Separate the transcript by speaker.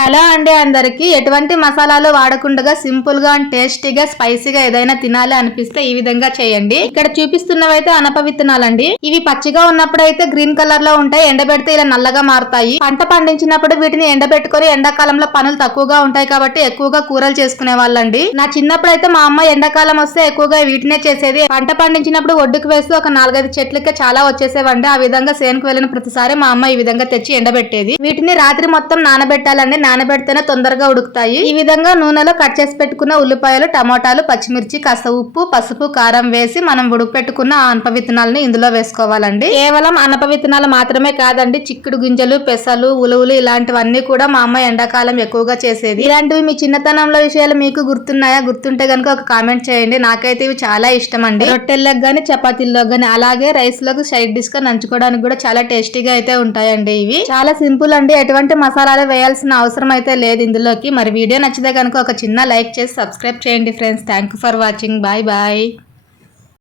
Speaker 1: Hello అండి అందరికి. ఎటువంటి మసాలాలు వాడకుండా సింపుల్గా అండ్ టేస్టీగా స్పైసీగా ఏదైనా తినాలి అనిపిస్తే ఈ విధంగా చేయండి. ఇక్కడ చూపిస్తున్నవైతే అనప విత్తనాలండి. ఇవి పచ్చిగా ఉన్నప్పుడు అయితే గ్రీన్ కలర్లో ఉంటాయి. ఎండబెడితే ఇలా నల్లగా మారుతాయి. పంట పండించినప్పుడు వీటిని ఎండబెట్టుకొని ఎండాకాలంలో పనులు తక్కువగా ఉంటాయి కాబట్టి ఎక్కువగా కూరలు చేసుకునే వాళ్ళండి. నా చిన్నప్పుడు అయితే మా అమ్మ ఎండాకాలం వస్తే ఎక్కువగా వీటినే చేసేది. పంట పండించినప్పుడు ఒడ్డుకు వేస్తూ ఒక నాలుగైదు చెట్లకే చాలా వచ్చేసేవండి. ఆ విధంగా సేనుకు వెళ్ళిన ప్రతిసారి మా అమ్మ ఈ విధంగా తెచ్చి ఎండబెట్టేది. వీటిని రాత్రి మొత్తం నానబెట్టాలండి. నానబెడితేనే తొందరగా ఉడుకుతాయి. ఈ విధంగా నూనెలో కట్ చేసి పెట్టుకున్న ఉల్లిపాయలు టమోటాలు పచ్చిమిర్చి కాస్త ఉప్పు పసుపు కారం వేసి మనం ఉడకపెట్టుకున్న అనప విత్తనాలను ఇందులో వేసుకోవాలండి. కేవలం అనప విత్తనాలు మాత్రమే కాదండి చిక్కుడు గింజలు పెసలు ఉలువులు ఇలాంటివన్నీ కూడా మా అమ్మ ఎండాకాలం ఎక్కువగా చేసేది. ఇలాంటివి మీ చిన్నతనంలో విషయాలు మీకు గుర్తున్నాయా? గుర్తుంటే కనుక ఒక కామెంట్ చేయండి. నాకైతే ఇవి చాలా ఇష్టం అండి రొట్టెల్లోకి గానీ చపాతీల్లో గానీ అలాగే రైస్లోకి సైడ్ డిష్గా నంచుకోవడానికి కూడా చాలా టేస్టీగా అయితే ఉంటాయండి ఇవి. చాలా సింపుల్ అండి. ఎటువంటి మసాలాలు వేయాల్సిన అవసరం అవసరం అయితే లేదు ఇందులోకి. మరి వీడియో నచ్చితే కనుక ఒక చిన్న లైక్ చేసి సబ్స్క్రైబ్ చేయండి friends. Thank for watching. Bye bye.